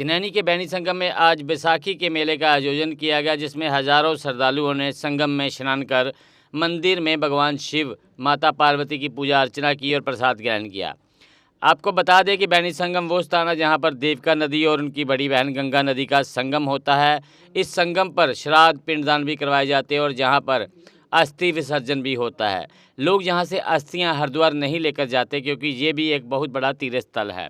चिनैनी के बैनी संगम में आज बैसाखी के मेले का आयोजन किया गया, जिसमें हजारों श्रद्धालुओं ने संगम में स्नान कर मंदिर में भगवान शिव, माता पार्वती की पूजा अर्चना की और प्रसाद ग्रहण किया। आपको बता दें कि बैनी संगम वो स्थान है जहाँ पर देविका नदी और उनकी बड़ी बहन गंगा नदी का संगम होता है। इस संगम पर श्राद्ध पिंडदान भी करवाए जाते हैं और जहाँ पर अस्थि विसर्जन भी होता है। लोग यहाँ से अस्थियाँ हरिद्वार नहीं लेकर जाते क्योंकि ये भी एक बहुत बड़ा तीर्थ स्थल है।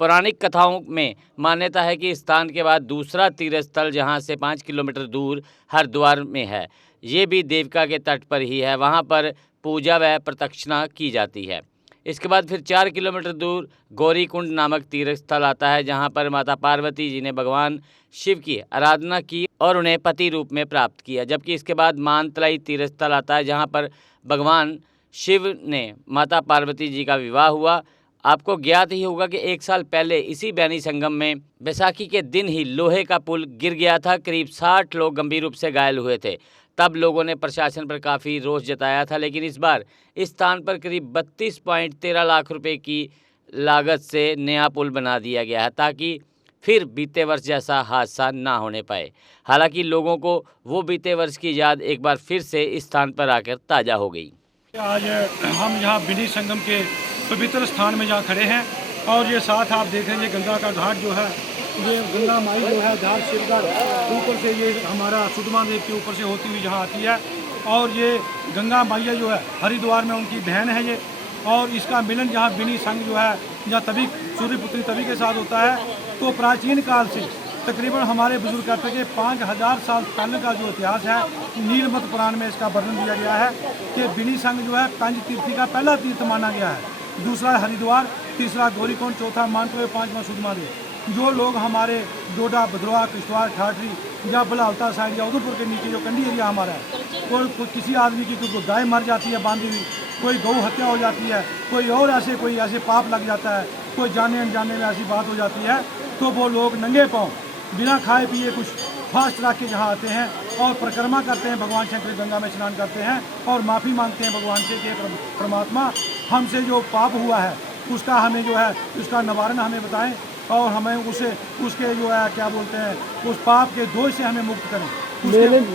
पौराणिक कथाओं में मान्यता है कि इस स्थान के बाद दूसरा तीर्थ स्थल जहाँ से 5 किलोमीटर दूर हरिद्वार में है, ये भी देविका के तट पर ही है। वहाँ पर पूजा व प्रदक्षिणा की जाती है। इसके बाद फिर 4 किलोमीटर दूर गौरीकुंड नामक तीर्थ स्थल आता है, जहाँ पर माता पार्वती जी ने भगवान शिव की आराधना की और उन्हें पति रूप में प्राप्त किया। जबकि इसके बाद मानतलाई तीर्थ स्थल आता है, जहाँ पर भगवान शिव ने माता पार्वती जी का विवाह हुआ। आपको ज्ञात ही होगा कि 1 साल पहले इसी बैनी संगम में बैसाखी के दिन ही लोहे का पुल गिर गया था। करीब 60 लोग गंभीर रूप से घायल हुए थे। तब लोगों ने प्रशासन पर काफ़ी रोष जताया था, लेकिन इस बार इस स्थान पर करीब 32.13 लाख रुपए की लागत से नया पुल बना दिया गया है, ताकि फिर बीते वर्ष जैसा हादसा ना होने पाए। हालांकि लोगों को वो बीते वर्ष की याद एक बार फिर से इस स्थान पर आकर ताज़ा हो गई। आज हम यहाँ बैनी संगम के पवित्र स्थान में जहाँ खड़े हैं और ये साथ आप देख रहे हैं गंगा का घाट जो है, ये गंगा माई जो है घाट शिवगढ़ ऊपर से ये हमारा सुदमा देव के ऊपर से होती हुई जहाँ आती है। और ये गंगा मैया जो है हरिद्वार में उनकी बहन है ये, और इसका मिलन जहाँ बैनी संग जो है जहाँ तभी सूर्यपुत्री तभी के साथ होता है। तो प्राचीन काल से तकरीबन हमारे बुजुर्ग कहते हैं कि 5000 साल पहले का जो इतिहास है, नीलमत पुराण में इसका वर्णन दिया गया है कि बैनी संग जो है पंच तीर्थी का पहला तीर्थ माना गया है। दूसरा हरिद्वार, तीसरा गौरीकुंड, चौथा मानतोय, 5वां सुदमा देव। जो लोग हमारे डोडा, भद्रवाह, किश्तवाड़, ठाठरी या बलावता साइड या उधमपुर के नीचे जो कंडी एरिया हमारा है, कोई किसी आदमी की कोई गाय मर जाती है बांधी हुई, कोई गौ हत्या हो जाती है, कोई और ऐसे पाप लग जाता है, कोई जाने अनजाने में ऐसी बात हो जाती है, तो वो लोग नंगे पाँव बिना खाए पिए कुछ फास्ट रख के यहाँ आते हैं और परिक्रमा करते हैं, भगवान शंकर गंगा में स्नान करते हैं और माफ़ी मांगते हैं भगवान से कि परमात्मा हमसे जो पाप हुआ है उसका हमें जो है उसका निवारण हमें बताएं और हमें उसके जो है क्या बोलते हैं उस पाप के दोष से हमें मुक्त करें।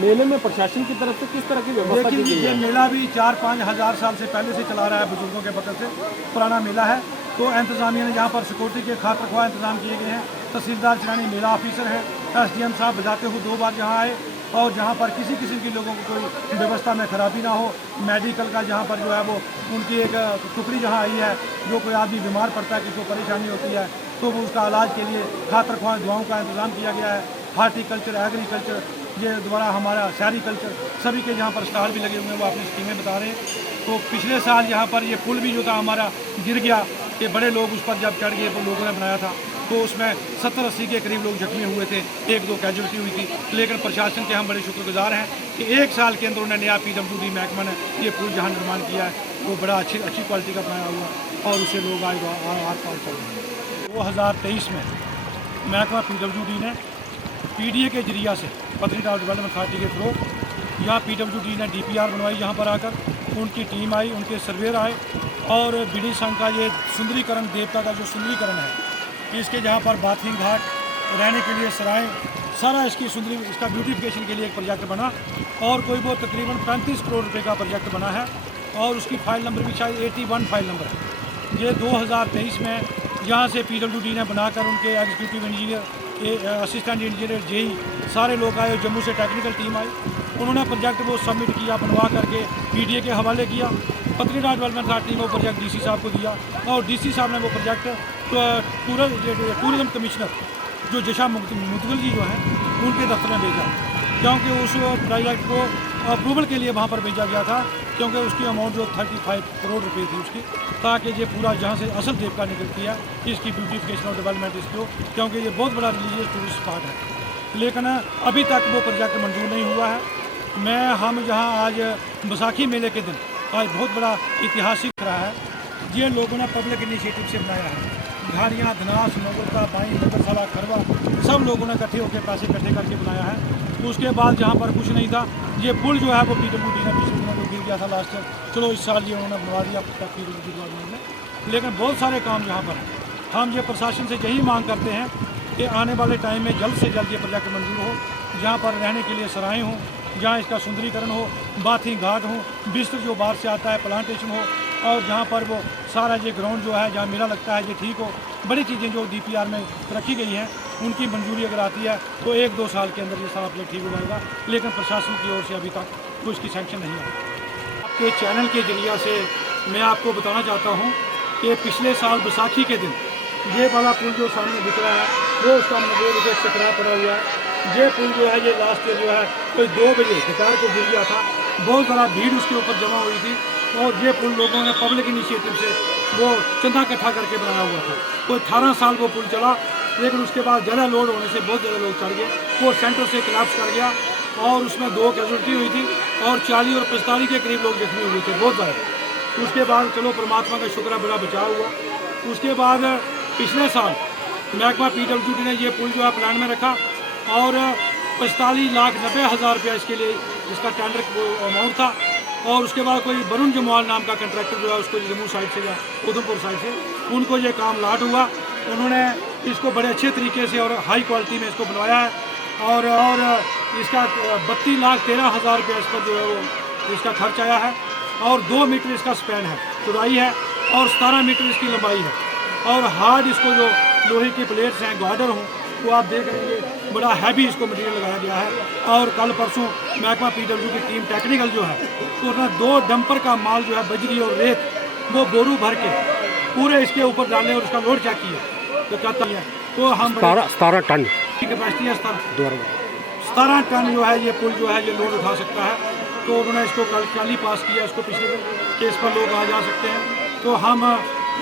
मेले में प्रशासन की तरफ से किस तरह की व्यवस्था की गई है? ये मेला भी 4-5 हज़ार साल से पहले से चला रहा है, बुजुर्गों के वक्त से पुराना मेला है। तो इंतजामिया ने यहाँ पर सिक्योरिटी के खातिर रखवा इंतजाम किए गए हैं। तहसीलदार चिनैनी मेला ऑफिसर हैं, SDM साहब बजाते हुए 2 बार यहाँ आए और जहाँ पर किसी किस्म की लोगों को कोई व्यवस्था में खराबी ना हो। मेडिकल का जहाँ पर जो है वो उनकी एक टुकड़ी जहाँ आई है, जो कोई आदमी बीमार पड़ता है, किसी को परेशानी होती है तो वो उसका इलाज के लिए खातिर रखवा दुआओं का इंतज़ाम किया गया है। हार्टिकल्चर, एग्रीकल्चर, ये दोबारा हमारा सेरिकल्चर सभी के यहाँ पर स्टॉल भी लगे हुए हैं, वो अपनी स्कीमें बता रहे हैं। तो पिछले साल यहाँ पर ये पुल भी जो था हमारा गिर गया, कि बड़े लोग उस पर जब चढ़ गए, वो लोगों ने बनाया था, तो उसमें 70-80 के करीब लोग जख्मी हुए थे, 1-2 कैजुअलिटी हुई थी। लेकिन प्रशासन के हम बड़े शुक्रगुजार हैं कि 1 साल के अंदर उन्होंने नया PWD महकमा ने ये पुल जहाँ निर्माण किया है वो बड़ा अच्छी क्वालिटी का बनाया हुआ और उससे लोग आज आर पार चल रहे हैं। 2023 में महकमा PWD ने PDA के जरिया से पत्नीटॉप डेवलपमेंट अथॉरिटी के थ्रू यहाँ PWD ने DPR बनवाई। यहाँ पर आकर उनकी टीम आई, उनके सर्वेयर आए और बैनी संग का ये सुंदरीकरण, देवता का जो सुंदरीकरण है, इसके जहाँ पर बाथिंग घाट, रहने के लिए सराय, सारा इसका ब्यूटिफिकेशन के लिए एक प्रोजेक्ट बना और कोई वो तकरीबन 35 करोड़ रुपए का प्रोजेक्ट बना है और उसकी फाइल नंबर भी शायद 81 फाइल नंबर है। ये 2023 में यहाँ से PWD ने बनाकर उनके executive engineer, assistant engineer, JE सारे लोग आए, जम्मू से टेक्निकल टीम आई, उन्होंने प्रोजेक्ट वो सबमिट किया, बनवा करके PDA के हवाले किया। पत्नीटॉप डेवलपमेंट अथॉरिटी ने वो प्रोजेक्ट DC साहब को दिया और DC साहब ने वो प्रोजेक्ट टूरिज्म कमिश्नर जो जशा मुदगल जी जो हैं उनके दफ्तर में भेजा, क्योंकि उस प्रोजेक्ट को अप्रूवल के लिए वहाँ पर भेजा गया था, क्योंकि उसकी अमाउंट जो 35 करोड़ रुपए थी उसकी, ताकि ये पूरा जहाँ से असल देवका निकलती है इसकी ब्यूटिफिकेशन और डेवलपमेंट इसको, क्योंकि ये बहुत बड़ा रिलीजियस टूरिस्ट स्पॉट है। लेकिन अभी तक वो प्रोजेक्ट मंजूर नहीं हुआ है। हम यहाँ आज बैसाखी मेले के दिन आज बहुत बड़ा ऐतिहासिक रहा है, ये लोगों ने पब्लिक इनिशिएटिव से बनाया है। घाड़ियाँ, धनास, नगरता, बाई, नगरसाला, खरवा सब लोगों ने इकट्ठे होकर पैसे इकट्ठे करके बनाया है। उसके बाद जहाँ पर कुछ नहीं था, ये पुल जो है वो PWD ने पिछले दिनों को गिर गया था लास्ट ईयर, चलो इस साल ये उन्होंने बनवा दिया PWD गवर्नमेंट ने। लेकिन बहुत सारे काम यहाँ पर हम ये प्रशासन से यही मांग करते हैं कि आने वाले टाइम में जल्द से जल्द ये प्रोजेक्ट मंजूर हो, जहाँ पर रहने के लिए सराएँ हों, जहाँ इसका सुंदरीकरण हो, बाथिंग घाट हो, बिस्तर जो बाहर से आता है प्लांटेशन हो, और जहाँ पर वो सारा ये ग्राउंड जो है जहाँ मेला लगता है ये ठीक हो। बड़ी चीज़ें जो DPR में रखी गई हैं उनकी मंजूरी अगर आती है तो 1-2 साल के अंदर ये सारा प्रोजेक्ट ठीक हो जाएगा, लेकिन प्रशासन की ओर से अभी तक कोई इसकी सैंक्शन नहीं है। आपके चैनल के जरिए से मैं आपको बताना चाहता हूँ कि पिछले साल बैसाखी के दिन ये वाला पुल जो सामने दिख रहा है वो उसका 90 रुपये से किराया पड़ा हुआ है। ये पुल जो है ये लास्ट ईयर जो है कोई 2 बजे दोपहर को गिर गया था, बहुत बड़ा भीड़ उसके ऊपर जमा हुई थी, और ये पुल लोगों ने पब्लिक इनिशिएटिव से वो चंदा इकट्ठा करके बनाया हुआ था। कोई 18 साल वो पुल चला, लेकिन उसके बाद ज़्यादा लोड होने से बहुत ज़्यादा लोग चढ़ गए, वो सेंटर से कोलैप्स कर गया और उसमें 2 कैजुअल्टी हुई थी और 40 और 45 के करीब लोग जख्मी हुए थे, बहुत ज़्यादा। उसके बाद चलो परमात्मा का शुक्र है बड़ा बचाव हुआ। उसके बाद पिछले साल महकमा PWD ने ये पुल जो है प्लान में रखा और 45,90,000 रुपया इसके लिए इसका टेंडर अमाउंट था, और उसके बाद कोई वरुण जमवाल नाम का कंट्रैक्टर जो है उसको जम्मू साइड से या उधमपुर साइड से उनको ये काम लाट हुआ। उन्होंने इसको बड़े अच्छे तरीके से और हाई क्वालिटी में इसको बनवाया है, और इसका 32,13,000 रुपया इस पर जो है वो इसका खर्च आया है, और 2 मीटर इसका स्पैन है, चौड़ाई है, और 17 मीटर इसकी लंबाई है, और हार्ड इसको जो लोहे की प्लेट्स हैं गार्डर हों तो आप देख रहे हैं बड़ा हैवी इसको मटेरियल लगाया गया है। और कल परसों महकमा PWD की टीम टेक्निकल जो है तो उसने 2 डंपर का माल जो है बजरी और रेत वो बोरू भर के पूरे इसके ऊपर डालने और उसका लोड चेक किया तो कहता है तो हम 17 टन की कैपेसिटी है 17 टन जो है ये पुल जो है ये लोड उठा सकता है। तो उन्होंने इसको कल ही पास किया, इसको पिछले दिन कि इस पर लोग आ जा सकते हैं। तो हम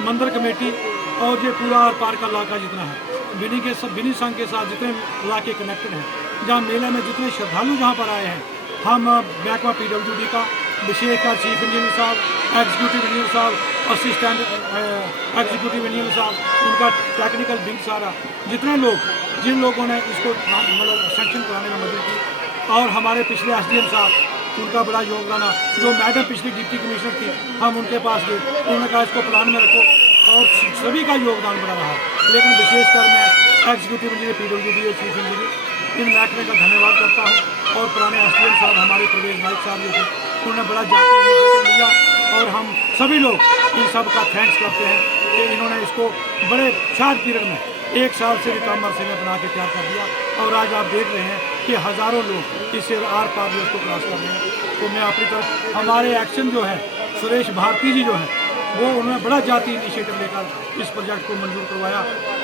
मंदिर कमेटी और ये पूरा पार का इलाका जितना है बिनी संघ के साथ जितने इलाके कनेक्टेड हैं, जहाँ मेले में जितने श्रद्धालु जहाँ पर आए हैं, हम महकमा PWD का विशेषकर चीफ इंजीनियर साहब, एग्जीक्यूटिव इंजीनियर साहब, असिस्टेंट एग्जीक्यूटिव इंजीनियर साहब, उनका टेक्निकल विंग सारा जितने लोग जिन लोगों ने इसको मतलब सेंक्शन कराने में मदद की, और हमारे पिछले SDM साहब उनका बड़ा योगदान है। जो मैडम पिछली डिप्टी कमिश्नर थी हम उनके पास गए, उन्होंने कहा इसको प्लान में रखो, और सभी का योगदान बड़ा रहा। लेकिन विशेषकर मैं एग्जीक्यूटिव इंजीनियर PWD और चीफ इंजीनियर इन महकमे का धन्यवाद करता हूँ, और पुराने SDM साहब हमारे प्रवेश नाइक साहब जो थे उन्होंने बड़ा जाती इनिशिएटिव लिया, और हम सभी लोग इन सब का थैंक्स करते हैं कि इन्होंने इसको बड़े शॉर्ट पीरियड में 1 साल से भी कम अरसे में बना के तैयार कर दिया। और आज आप देख रहे हैं कि हज़ारों लोग इससे आर पार जो इसको क्रॉस कर रहे हैं। तो मैं अपनी तरफ हमारे एक्शन जो है सुरेश भारती जी जो है वो उन्होंने बड़ा जाती इनिशिएटिव लेकर इस प्रोजेक्ट को मंजूर करवाया,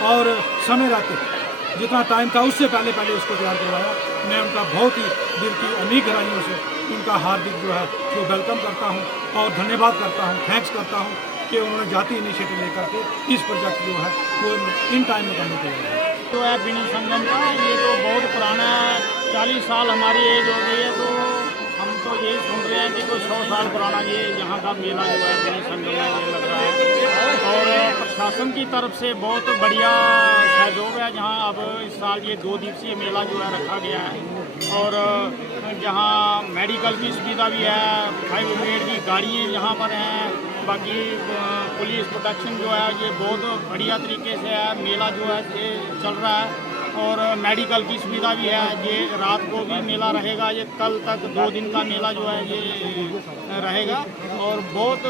और समय रहते जितना टाइम था उससे पहले इसको तैयार करवाया। मैं उनका बहुत ही दिल की अमीर गहराइयों से उनका हार्दिक जो है वो वेलकम करता हूँ और धन्यवाद करता हूँ, थैंक्स करता हूँ कि उन्होंने जाती इनिशिएटिव लेकर के इस प्रोजेक्ट जो है वो इन टाइम में करने के लिए तो है बिनी संगम का, ये तो बहुत पुराना 40 साल हमारी एज हो गई है। तो हम तो यही सुन रहे हैं कि कोई 100 साल पुराना ये यहाँ का मेला जो है बिनी संगम में ये लग रहा है, और प्रशासन की तरफ से बहुत बढ़िया सहयोग है। जहाँ अब इस साल ये 2 दिवसीय मेला जो है रखा गया है, और जहाँ मेडिकल की सुविधा भी है, फायर ब्रिगेड की गाड़ियाँ यहाँ पर हैं, बाकी पुलिस प्रोटेक्शन जो है ये बहुत बढ़िया तरीके से है। मेला जो है ये चल रहा है, और मेडिकल की सुविधा भी है। ये रात को भी मेला रहेगा, ये कल तक 2 दिन का मेला जो है ये रहेगा, और बहुत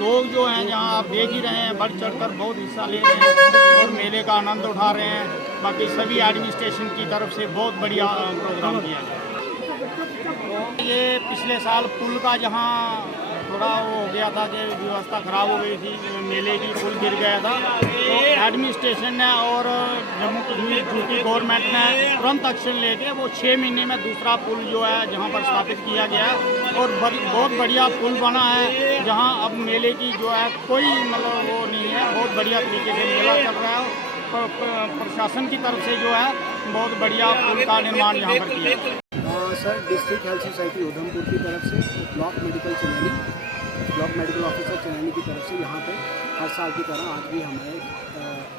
लोग जो हैं जहाँ आप देख ही रहे हैं बढ़ चढ़कर बहुत हिस्सा ले रहे हैं और मेले का आनंद उठा रहे हैं। बाकी सभी एडमिनिस्ट्रेशन की तरफ से बहुत बढ़िया प्रोग्राम किया गया। ये पिछले साल पुल का जहाँ थोड़ा वो हो गया था कि व्यवस्था ख़राब हो गई थी, मेले की पुल गिर गया था, तो एडमिनिस्ट्रेशन ने और जम्मू की गवर्नमेंट ने तुरंत एक्शन लेके वो 6 महीने में दूसरा पुल जो है जहाँ पर स्थापित किया गया है, और बहुत बढ़िया पुल बना है, जहाँ अब मेले की जो है कोई मतलब वो नहीं है, बहुत बढ़िया तरीके से मेला चल रहा है। प्रशासन की तरफ से जो है बहुत बढ़िया पुल का निर्माण यहाँ पर किया। Sir district health society Udhampur की तरफ से ब्लॉक मेडिकल ऑफिसर चनैनी की तरफ से यहाँ पे हर साल की तरह आज भी हमें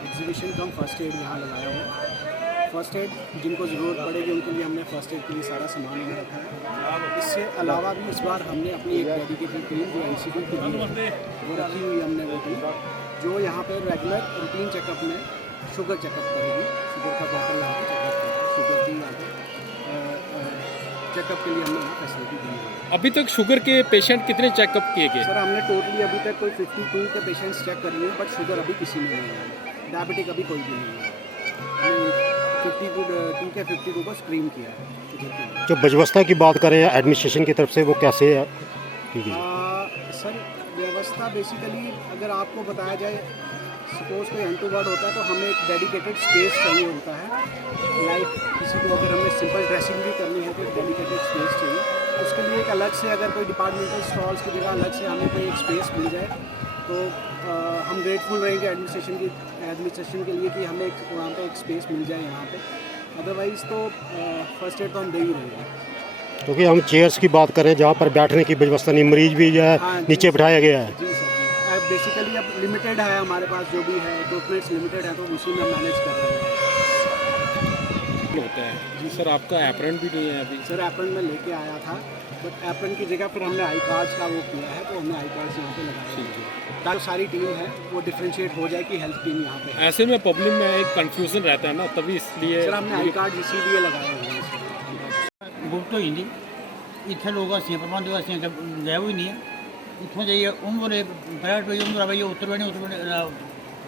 एग्जीबिशन कम फर्स्ट एड यहाँ लगाया हुआ है। फर्स्ट एड जिनको ज़रूरत पड़ेगी उनके लिए हमने फर्स्ट एड के लिए सारा सामान यहाँ रखा है। इससे अलावा भी इस बार हमने अपनी एक डेडिकेटेड टीम जो NCD की टीम वो रखी हुई हमने वो टीम जो यहाँ पर रेगुलर रूटीन चेकअप में शुगर चेकअप करेगी। शुगर का डॉक्टर यहाँ पे चेकअप करता है। शुगर की यहाँ पे चेकअप के लिए हमने यहाँ फैसिलिटी दी है। अभी तक शुगर के पेशेंट कितने चेकअप किए गए? सर हमने टोटली अभी तक कोई 52 के पेशेंट्स चेक कर लिए हैं, बट शुगर अभी किसी में नहीं है, डायबिटिक अभी कोई भी नहीं है। हमने 52 को स्क्रीन किया है शुगर के लिए। जो व्यवस्था की बात करें एडमिनिस्ट्रेशन की तरफ से, वो कैसे है? ठीक है सर व्यवस्था बेसिकली अगर आपको बताया जाए, सपोज कोई एंटूवर्ड होता है तो हमें एक डेडिकेटेड स्पेस चाहिए होता है। लाइक किसी को अगर हमें सिंपल ड्रेसिंग भी करनी है तो एक डेडिकेटेड स्पेस चाहिए। उसके लिए एक अलग से अगर कोई डिपार्टमेंटल स्टॉल्स की जगह अलग से हमें कोई एक स्पेस मिल जाए तो हम ग्रेटफुल रहेंगे एडमिनिस्ट्रेशन के लिए कि हमें वहाँ पे एक स्पेस मिल जाए यहाँ पे। अदरवाइज़ तो फर्स्ट एड तो हम दे ही रहे हैं। क्योंकि हम चेयर्स की बात करें जहाँ पर बैठने की व्यवस्था नहीं, मरीज भी जो है नीचे बिठाया गया है। जी सर जी, बेसिकली अब लिमिटेड है हमारे पास, जो भी है इक्विपमेंट्स लिमिटेड है, तो उसी में मैनेज कर रहे हैं। होता है जी सर, आपका एप्रन भी नहीं है अभी? सर एप्रन में लेके आया था, बट एप्रन की जगह फिर हमने आई कार्ड्स का वो किया है, तो हमने आई कार्ड्स यहाँ पे लगाए हैं ताकि सारी टीम है वो डिफ्रेंशिएट हो जाए कि हेल्थ टीम यहाँ पे है। ऐसे में पब्लिक में एक कंफ्यूजन रहता है ना, तभी इसलिए सर हमने आई कार्ड इसीलिए लगाए हुए हैं। गुप्त होई जंदी इत्थे लोग हस्सियां प्रबंध हस्सियां गायब होई नहीं है। इत्थों जाइए उन्होंने प्राइवेट भाई उन्होंने भाई उत्तर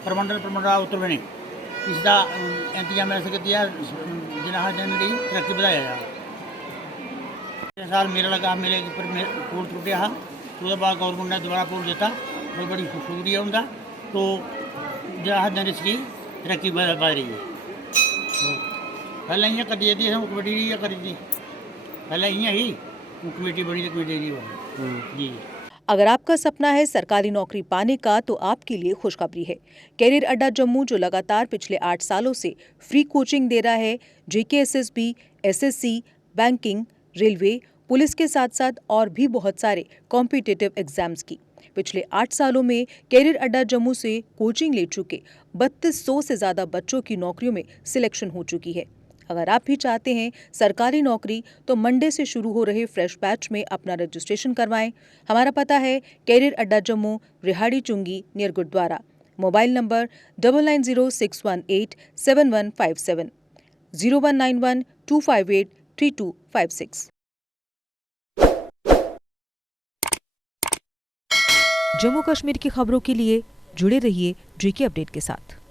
परमंडल उत्तर बने इसका इंतजाम ऐसे कर दिया जिन्हें दिन की तरक्की बढ़ाया जा। पिछले साल मेला लगा, मेले के ऊपर पुल टूटिया हा, तो बाद गवर्नमेंट ने दोबारा पुल दिता, बहुत बड़ी शुक्रिया उनका। तो जहाँ दिन इसकी तरक्की बढ़ रही है। पहले इं करी दी कमेटी करी थी, पहले इं ही कमेटी बनी तो कमेटी जी। अगर आपका सपना है सरकारी नौकरी पाने का तो आपके लिए खुशखबरी है। कैरियर अड्डा जम्मू जो लगातार पिछले 8 सालों से फ्री कोचिंग दे रहा है JKSSB, SSC, banking, railway, police के साथ साथ और भी बहुत सारे कॉम्पिटिटिव एग्जाम्स की। पिछले 8 सालों में कैरियर अड्डा जम्मू से कोचिंग ले चुके 3200 से ज्यादा बच्चों की नौकरियों में सिलेक्शन हो चुकी है। अगर आप भी चाहते हैं सरकारी नौकरी तो मंडे से शुरू हो रहे फ्रेश बैच में अपना रजिस्ट्रेशन करवाएं। हमारा पता है कैरियर अड्डा जम्मू, रिहाड़ी चुंगी near gurudwara. Mobile number 9906187157, 0191258326। Jammu Kashmir की खबरों के लिए जुड़े रहिए JK अपडेट के साथ।